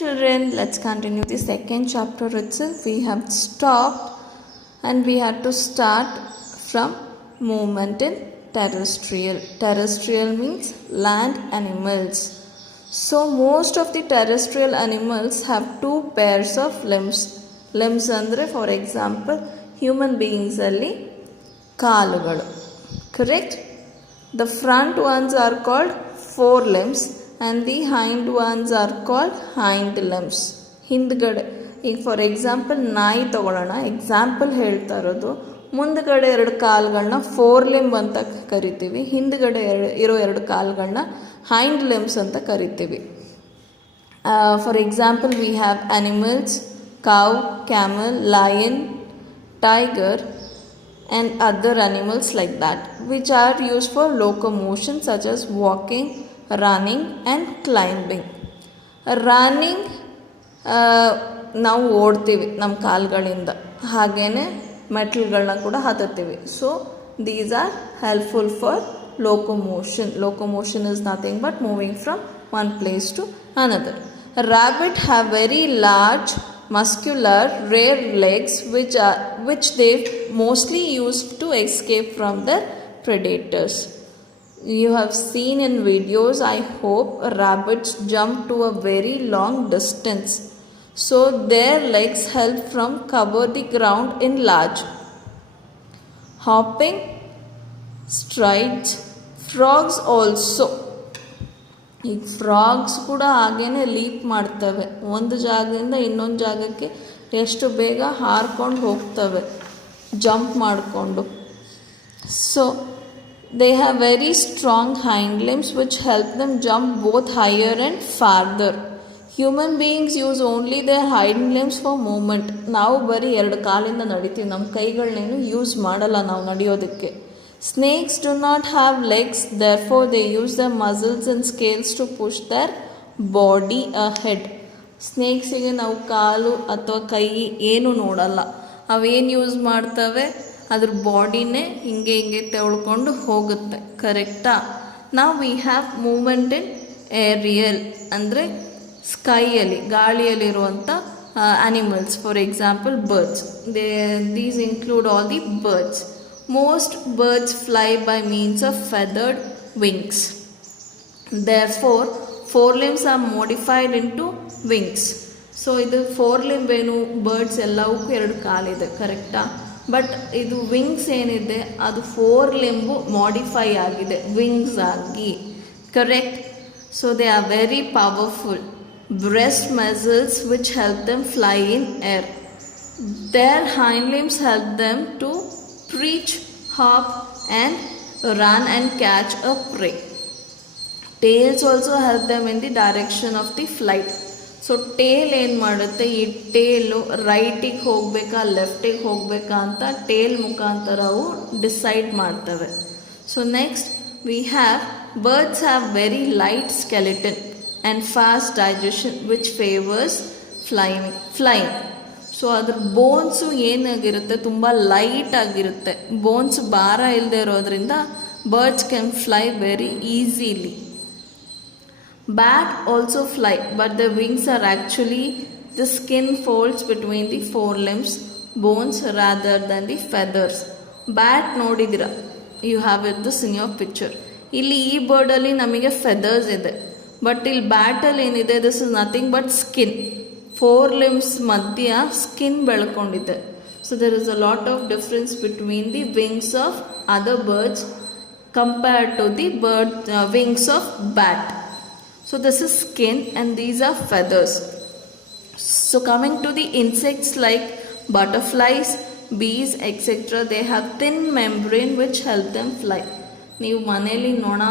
Children, let's continue the second chapter itself. We have stopped and we had to start from movement in terrestrial. Terrestrial means land animals. So most of the terrestrial animals have two pairs of limbs. Limbs andre for example human beings alli kaalugalu. Correct? The front ones are called forelimbs and the hind ones are called hind limbs. ಹಿಂದ್ಗಡೆ ಈಗ for example ನಾಯಿ ತಗೊಳ್ಳೋಣ, example ಹೇಳ್ತಾ ಇರೋದು. ಮುಂದ್ಗಡೆ ಎರಡು ಕಾಲುಗಳನ್ನ four limb ಅಂತ ಕರಿತೀವಿ, ಹಿಂದ್ಗಡೆ ಇರೋ ಎರಡು ಕಾಲುಗಳನ್ನ ಹೈಂಡ್ ಲಿಂಬ್ಸ್ ಅಂತ ಕರಿತೀವಿ. For example we have animals cow, camel, lion, tiger and other animals like that, which are used for locomotion such as walking, running and climbing. Running ನಾವು ಓಡ್ತೀವಿ ನಮ್ಮ ಕಾಲುಗಳಿಂದ, ಹಾಗೇನೆ ಮೆಟ್ಲ್ಗಳನ್ನ ಕೂಡ ಹತ್ತುತ್ತೀವಿ. So these are helpful for locomotion. Locomotion is nothing but moving from one place to another. Rabbit have very large muscular rear legs which they mostly use to escape from their predators. You have seen in videos, I hope, rabbits jump to a very long distance, so their legs help from cover the ground in large hopping strides. Frogs also, ಈಗ frogs ಕೂಡ ಹಾಗೇನೆ leap ಮಾಡ್ತವೆ, ಒಂದು ಜಾಗದಿಂದ ಇನ್ನೊಂದು ಜಾಗಕ್ಕೆ ಎಷ್ಟು ಬೇಗ ಹಾರ್ಕೊಂಡು ಹೋಗ್ತವೆ ಜಂಪ್ ಮಾಡಿಕೊಂಡು. So they have very strong hind limbs which help them jump both higher and farther. Human beings use only their hind limbs for movement. ನಾವು ಬರೀ ಎರಡು ಕಾಲಿಂದ ನಡಿತೀವಿ, ನಮ್ಮ ಕೈಗಳನ್ನೇನು ಯೂಸ್ ಮಾಡಲ್ಲ ನಾವು ನಡೆಯೋದಕ್ಕೆ. Snakes do not have legs, therefore they use their muscles and scales to push their body ahead. ಸ್ನೇಕ್ಸಿಗೆ ನಾವು ಕಾಲು ಅಥವಾ ಕೈ ಏನು ನೋಡಲ್ಲ, ಅವೇನು ಯೂಸ್ ಮಾಡ್ತವೆ, ಅದ್ರ ಬಾಡಿನೇ ಹಿಂಗೆ ತೆಳ್ಕೊಂಡು ಹೋಗುತ್ತೆ. ಕರೆಕ್ಟಾ? ನಾವು we have movement in aerial ಅಂದರೆ ಸ್ಕೈಯಲ್ಲಿ ಗಾಳಿಯಲ್ಲಿರುವಂಥ animals. For example birds, these include all the birds. Most birds fly by means of feathered wings. Therefore, forelimbs are modified into wings. So ಇದು ಫೋರ್ ಲಿಂಬ್ ಏನು, birds ಎಲ್ಲವಕ್ಕೂ ಎರಡು ಕಾಲಿದೆ, ಕರೆಕ್ಟಾ? But ಇದು ವಿಂಗ್ಸ್ ಏನಿದೆ ಅದು ಫೋರ್ ಲಿಂಬು ಮಾಡಿಫೈ ಆಗಿದೆ ವಿಂಗ್ಸ್ ಆಗಿ. Correct? So they are very powerful. Breast muscles which help them fly in air. Their hind limbs help them to preach, hop and run and catch a prey. Tails also help them in the direction of the flight. So tail ಏನು ಮಾಡುತ್ತೆ, ಈ tail ರೈಟಿಗೆ ಹೋಗಬೇಕಾ ಲೆಫ್ಟಿಗೆ ಹೋಗಬೇಕಾ ಅಂತ tail ಮುಖಾಂತರ ಅವು decide ಮಾಡ್ತವೆ. So next we have birds have very light skeleton and fast digestion which favours flying. So ಅದ್ರ ಬೋನ್ಸು ಏನಾಗಿರುತ್ತೆ, ತುಂಬ ಲೈಟ್ ಆಗಿರುತ್ತೆ. ಬೋನ್ಸ್ ಭಾರ ಇಲ್ಲದೆ ಇರೋದ್ರಿಂದ birds can fly very easily. Bat also fly but the wings are actually the skin folds between the fore limbs bones rather than the feathers. Bat ನೋಡಿದಿರ, you have it this in your picture. ಇಲ್ಲಿ ಈ ಬರ್ಡಲ್ಲಿ ನಮಗೆ feathers ಇದೆ, but ಇಲ್ಲಿ ಬ್ಯಾಟಲ್ಲಿ ಏನಿದೆ, this is nothing but skin. Fore limbs ಮಧ್ಯ skin ಬೆಳ್ಕೊಂಡಿದೆ. So there is a lot of difference between the wings of other birds compared to the wings of bat. So this is skin and these are feathers. So coming to the insects like butterflies, bees etcetera, they have thin membrane which help them fly. ನೀವು ಮನೇಲಿ ನೊಣ,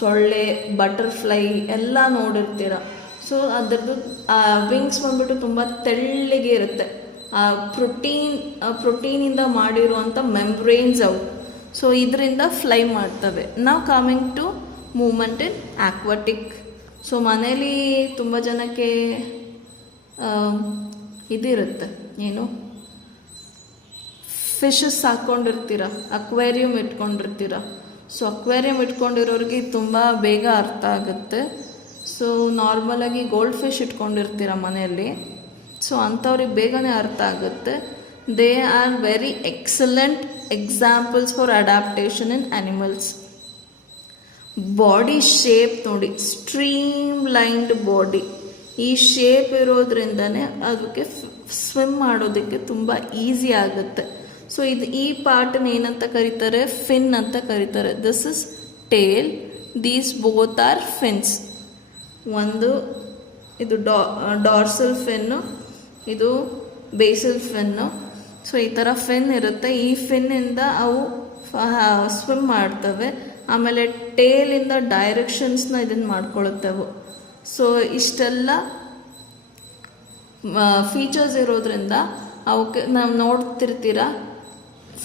ಸೊಳ್ಳೆ, butterfly ಎಲ್ಲ ನೋಡಿರ್ತೀರ. So ಅದರದ್ದು wings ಬಂದ್ಬಿಟ್ಟು ತುಂಬ ತೆಳ್ಳಗೆ ಇರುತ್ತೆ, ಪ್ರೋಟೀನಿಂದ ಮಾಡಿರುವಂಥ ಮೆಂಬ್ರೇನ್ಸ್ ಅವು. ಸೊ ಇದರಿಂದ ಫ್ಲೈ ಮಾಡ್ತವೆ. ನಾವು coming to movement in aquatic. So ಮನೇಲಿ ತುಂಬ ಜನಕ್ಕೆ ಇದಿರುತ್ತೆ, ಏನು ಫಿಶಸ್ ಹಾಕ್ಕೊಂಡಿರ್ತೀರ, ಅಕ್ವೇರಿಯಂ ಇಟ್ಕೊಂಡಿರ್ತೀರ. ಸೊ ಅಕ್ವೇರಿಯಂ ಇಟ್ಕೊಂಡಿರೋರಿಗೆ ತುಂಬ ಬೇಗ ಅರ್ಥ ಆಗುತ್ತೆ. ಸೊ ನಾರ್ಮಲಾಗಿ ಗೋಲ್ಡ್ ಫಿಶ್ ಇಟ್ಕೊಂಡಿರ್ತೀರ ಮನೆಯಲ್ಲಿ, ಸೊ ಅಂಥವ್ರಿಗೆ ಬೇಗನೆ ಅರ್ಥ ಆಗುತ್ತೆ. They are very excellent examples for adaptation in animals. Body shape ನೋಡಿ, ಸ್ಟ್ರೀಮ್ ಲೈನ್ಡ್ ಬಾಡಿ. ಈ ಶೇಪ್ ಇರೋದ್ರಿಂದನೇ ಅದಕ್ಕೆ ಸ್ವಿಮ್ ಮಾಡೋದಕ್ಕೆ ತುಂಬ ಈಸಿ ಆಗುತ್ತೆ. ಸೊ ಈ ಪಾರ್ಟನ್ನ ಏನಂತ ಕರೀತಾರೆ? ಫಿನ್ ಅಂತ ಕರೀತಾರೆ. This is tail, these both are fins. ಒಂದು ಇದು ಡಾರ್ಸಲ್ ಫಿನ್ನು, ಇದು ಬೇಸಲ್ ಫಿನ್ನು. ಸೊ ಈ ಥರ ಫಿನ್ ಇರುತ್ತೆ. ಈ ಫಿನ್ನಿಂದ ಅವು ಸ್ವಿಮ್ ಮಾಡ್ತವೆ. ಆಮೇಲೆ ಟೇಲಿಂದ ಡೈರೆಕ್ಷನ್ಸ್ನ ಇದನ್ನು ಮಾಡ್ಕೊಳುತ್ತೆ ಅವು. ಸೊ ಇಷ್ಟೆಲ್ಲ ಫೀಚರ್ಸ್ ಇರೋದ್ರಿಂದ ಅವಕ್ಕೆ ನಾವು ನೋಡ್ತಿರ್ತೀರ,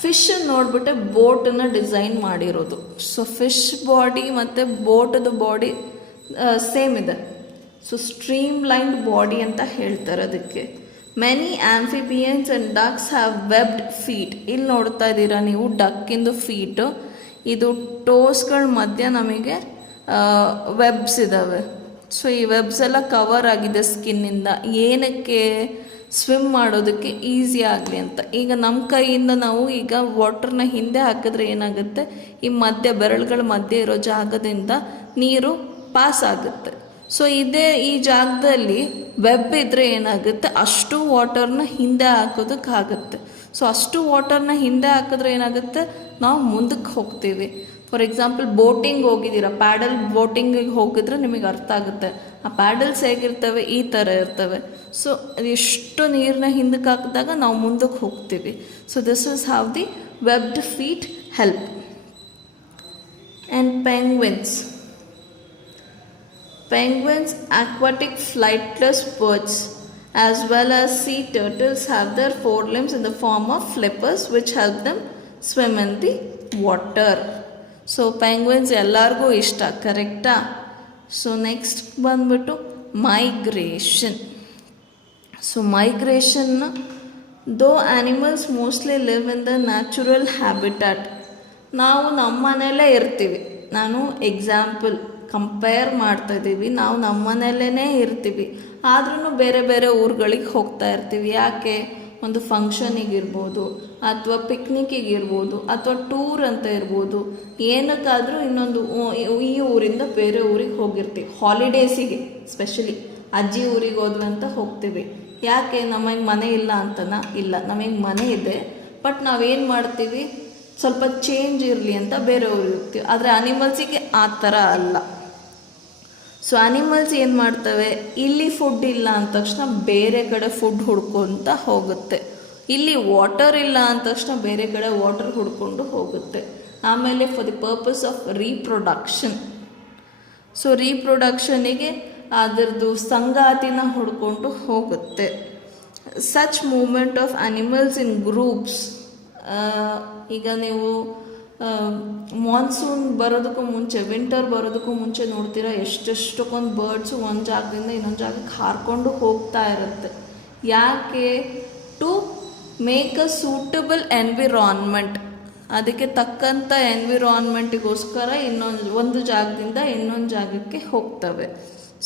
ಫಿಶ್ ನೋಡಿಬಿಟ್ಟೆ ಬೋಟನ್ನು ಡಿಸೈನ್ ಮಾಡಿರೋದು. ಸೊ ಫಿಶ್ ಬಾಡಿ ಮತ್ತು ಬೋಟದ ಬಾಡಿ ಸೇಮ್ ಇದೆ. ಸೊ ಸ್ಟ್ರೀಮ್ ಲೈನ್ಡ್ ಬಾಡಿ ಅಂತ ಹೇಳ್ತಾರೆ ಅದಕ್ಕೆ. Many amphibians and ducks have webbed feet. ಇಲ್ಲಿ ನೋಡ್ತಾ ಇದ್ದೀರಾ ನೀವು ಡಕ್ಕಿಂದು ಫೀಟು. ಇದು ಟೋಸ್ಗಳ ಮಧ್ಯ ನಮಗೆ ವೆಬ್ಸ್ ಇದ್ದಾವೆ. ಸೊ ಈ ವೆಬ್ಸ್ ಎಲ್ಲ ಕವರ್ ಆಗಿದೆ ಸ್ಕಿನ್ನಿಂದ. ಏನಕ್ಕೆ? ಸ್ವಿಮ್ ಮಾಡೋದಕ್ಕೆ ಈಸಿ ಆಗಲಿ ಅಂತ. ಈಗ ನಮ್ಮ ಕೈಯಿಂದ ನಾವು ಈಗ ವಾಟರ್ನ ಹಿಂದೆ ಹಾಕಿದ್ರೆ ಏನಾಗುತ್ತೆ? ಈ ಮಧ್ಯ ಬೆರಳುಗಳ ಮಧ್ಯೆ ಇರೋ ಜಾಗದಿಂದ ನೀರು ಪಾಸ್ ಆಗುತ್ತೆ. ಸೊ ಈ ಜಾಗದಲ್ಲಿ ವೆಬ್ ಇದ್ದರೆ ಏನಾಗುತ್ತೆ? ಅಷ್ಟು ವಾಟರ್ನ ಹಿಂದೆ ಹಾಕೋದಕ್ಕಾಗುತ್ತೆ. ಸೊ ಅಷ್ಟು ವಾಟರ್ನ ಹಿಂದೆ ಹಾಕಿದ್ರೆ ಏನಾಗುತ್ತೆ? ನಾವು ಮುಂದಕ್ಕೆ ಹೋಗ್ತೀವಿ. ಫಾರ್ ಎಕ್ಸಾಂಪಲ್ ಬೋಟಿಂಗ್ ಹೋಗಿದ್ದೀರ, ಪ್ಯಾಡಲ್ ಬೋಟಿಂಗಿಗೆ ಹೋಗಿದ್ರೆ ನಿಮಗೆ ಅರ್ಥ ಆಗುತ್ತೆ. ಆ ಪ್ಯಾಡಲ್ಸ್ ಹೇಗಿರ್ತವೆ? ಈ ಥರ ಇರ್ತವೆ. ಸೊ ಎಷ್ಟು ನೀರನ್ನ ಹಿಂದಕ್ಕೆ ಹಾಕಿದಾಗ ನಾವು ಮುಂದಕ್ಕೆ ಹೋಗ್ತೀವಿ. So this is how the webbed feet help. And penguins. Penguins, aquatic flightless birds, as well as sea turtles, have their forelimbs in the form of flippers which help them swim in the water. So penguins ಎಲ್ಲರಿಗೂ ಇಷ್ಟ, ಕರೆಕ್ಟಾ? So next ಬಂದ್ಬಿಟ್ಟು migration. ಸೊ ಮೈಗ್ರೇಷನ್ನ though animals mostly live in the natural habitat. ನಾವು ನಮ್ಮ ಮನೆಯಲ್ಲೇ ಇರ್ತೀವಿ. ನಾನು ಎಕ್ಸಾಂಪಲ್ ಕಂಪೇರ್ ಮಾಡ್ತಾಯಿದ್ದೀವಿ. ನಾವು ನಮ್ಮ ಮನೆಯಲ್ಲೇ ಇರ್ತೀವಿ, ಆದ್ರೂ ಬೇರೆ ಬೇರೆ ಊರುಗಳಿಗೆ ಹೋಗ್ತಾ ಇರ್ತೀವಿ. ಯಾಕೆ? ಒಂದು ಫಂಕ್ಷನಿಗಿರ್ಬೋದು, ಅಥವಾ ಪಿಕ್ನಿಕ್ಕಿಗಿರ್ಬೋದು, ಅಥವಾ ಟೂರ್ ಅಂತ ಇರ್ಬೋದು. ಏನಕ್ಕಾದರೂ ಇನ್ನೊಂದು ಈ ಊರಿಂದ ಬೇರೆ ಊರಿಗೆ ಹೋಗಿರ್ತೀವಿ. ಹಾಲಿಡೇಸಿಗೆ ಸ್ಪೆಷಲಿ ಅಜ್ಜಿ ಊರಿಗೆ ಹೋದ್ವಿ ಅಂತ ಹೋಗ್ತೀವಿ. ಯಾಕೆ? ನಮಗೆ ಮನೆ ಇಲ್ಲ ಅಂತನಾ? ಇಲ್ಲ, ನಮಗೆ ಮನೆ ಇದೆ. ಬಟ್ ನಾವೇನು ಮಾಡ್ತೀವಿ? ಸ್ವಲ್ಪ ಚೇಂಜ್ ಇರಲಿ ಅಂತ ಬೇರೆ ಊರಿಗೆ ಹೋಗ್ತೀವಿ. ಆದರೆ ಅನಿಮಲ್ಸಿಗೆ ಆ ಥರ ಅಲ್ಲ. ಸೊ ಅನಿಮಲ್ಸ್ ಏನು ಮಾಡ್ತವೆ? ಇಲ್ಲಿ ಫುಡ್ ಇಲ್ಲ ಅಂದ ತಕ್ಷಣ ಬೇರೆ ಕಡೆ ಫುಡ್ ಹುಡ್ಕೊತ ಹೋಗುತ್ತೆ. ಇಲ್ಲಿ ವಾಟರ್ ಇಲ್ಲ ಅಂದ ತಕ್ಷಣ ಬೇರೆ ಕಡೆ ವಾಟರ್ ಹುಡ್ಕೊಂಡು ಹೋಗುತ್ತೆ. ಆಮೇಲೆ for the purpose of reproduction. So ರೀಪ್ರೊಡಕ್ಷನಿಗೆ ಅದರದ್ದು ಸಂಗಾತಿನ ಹುಡ್ಕೊಂಡು ಹೋಗುತ್ತೆ. Such movement of animals in groups. ಈಗ ನೀವು ಮಾನ್ಸೂನ್ ಬರೋದಕ್ಕೂ ಮುಂಚೆ, ವಿಂಟರ್ ಬರೋದಕ್ಕೂ ಮುಂಚೆ ನೋಡ್ತೀರಾ ಎಷ್ಟೆಷ್ಟಕ್ಕೊಂದು ಬರ್ಡ್ಸು ಒಂದು ಜಾಗದಿಂದ ಇನ್ನೊಂದು ಜಾಗಕ್ಕೆ ಹಾರಿಕೊಂಡು ಹೋಗ್ತಾ ಇರುತ್ತೆ. ಯಾಕೆ? To make a suitable environment. ಅದಕ್ಕೆ ತಕ್ಕಂಥ ಎನ್ವಿರಾನ್ಮೆಂಟಿಗೋಸ್ಕರ ಒಂದು ಜಾಗದಿಂದ ಇನ್ನೊಂದು ಜಾಗಕ್ಕೆ ಹೋಗ್ತವೆ.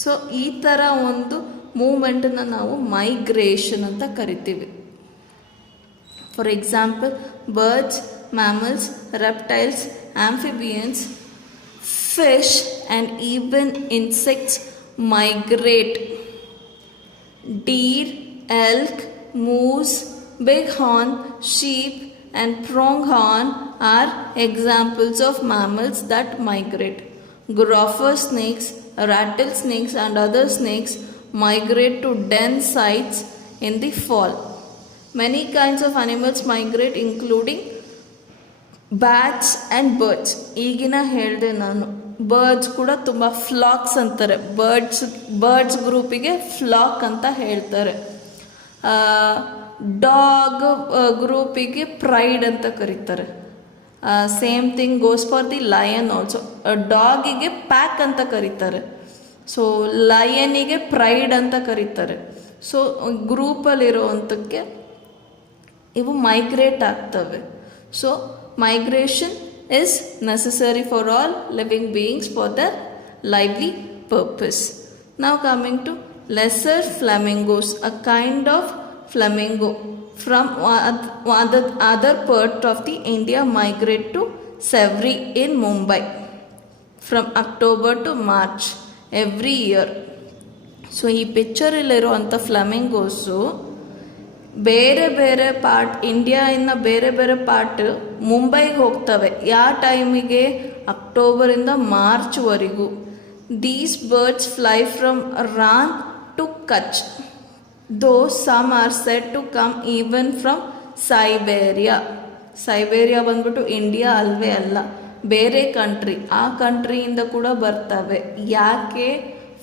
ಸೊ ಈ ಥರ ಒಂದು ಮೂಮೆಂಟನ್ನು ನಾವು ಮೈಗ್ರೇಷನ್ ಅಂತ ಕರಿತೀವಿ. For example birds, mammals, reptiles, amphibians, fish and even insects migrate. Deer, elk, moose, bighorn, sheep and pronghorn are examples of mammals that migrate. Gopher snakes, rattlesnakes and other snakes migrate to dense sites in the fall. Many kinds of animals migrate including bats and birds. ಈಗಿನ ಹೇಳಿದೆ ನಾನು, birds ಕೂಡ ತುಂಬ flax ಅಂತಾರೆ. Birds ಗ್ರೂಪಿಗೆ ಫ್ಲಾಕ್ ಅಂತ ಹೇಳ್ತಾರೆ. Dog ಗ್ರೂಪಿಗೆ pride ಅಂತ ಕರೀತಾರೆ. Same thing goes for the lion also. ಡಾಗಿಗೆ ಪ್ಯಾಕ್ ಅಂತ ಕರೀತಾರೆ. ಸೊ ಲಯನಿಗೆ ಪ್ರೈಡ್ ಅಂತ ಕರೀತಾರೆ. ಸೊ ಗ್ರೂಪಲ್ಲಿರೋವಂಥಕ್ಕೆ ಇವು ಮೈಗ್ರೇಟ್ ಆಗ್ತವೆ. So migration is necessary for all living beings for their lively purpose. Now coming to lesser flamingos, a kind of flamingo from other part of the India migrate to Sevri in Mumbai from October to March every year. So ಈ ಪಿಕ್ಚರಲ್ಲಿರುವಂಥ ಫ್ಲಮಿಂಗೋಸು ಬೇರೆ ಬೇರೆ part ಇಂಡಿಯಾಯಿಂದ ಬೇರೆ ಬೇರೆ part ಮುಂಬೈಗೆ ಹೋಗ್ತವೆ. ಯಾವ ಟೈಮಿಗೆ? ಅಕ್ಟೋಬರಿಂದ ಮಾರ್ಚ್ವರೆಗೂ. These birds fly from Rann to Kutch, though some are said to come even from Siberia. Siberia ಬಂದ್ಬಿಟ್ಟು ಇಂಡಿಯಾ ಅಲ್ವೇ ಅಲ್ಲ, ಬೇರೆ ಕಂಟ್ರಿ, ಆ ಕಂಟ್ರಿಯಿಂದ ಕೂಡ ಬರ್ತವೆ. ಯಾಕೆ?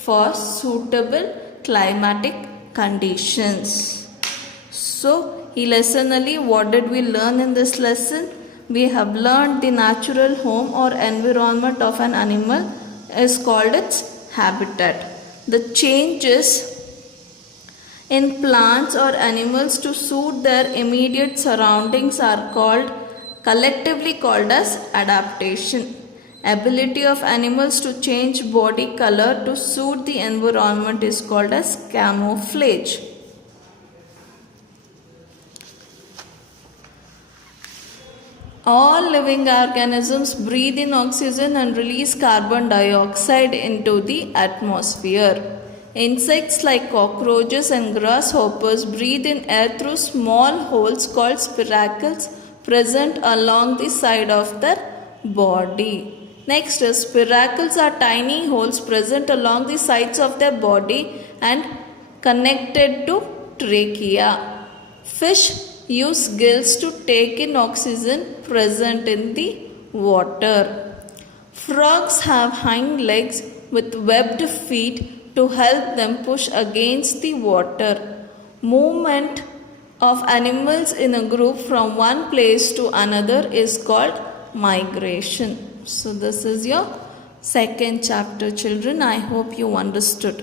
For suitable climatic conditions. So ಈ ಲೆಸನಲ್ಲಿ what did we learn in this lesson? We have learned the natural home or environment of an animal is called its habitat. The changes in plants or animals to suit their immediate surroundings are collectively called as adaptation. Ability of animals to change body color to suit the environment is called as camouflage. All living organisms breathe in oxygen and release carbon dioxide into the atmosphere. Insects like cockroaches and grasshoppers breathe in air through small holes called spiracles present along the side of their body. Next, spiracles are tiny holes present along the sides of their body and connected to trachea. Fish use gills to take in oxygen present in the water. Frogs have hind legs with webbed feet to help them push against the water. Movement of animals in a group from one place to another is called migration. So this is your second chapter, children. I hope you understood.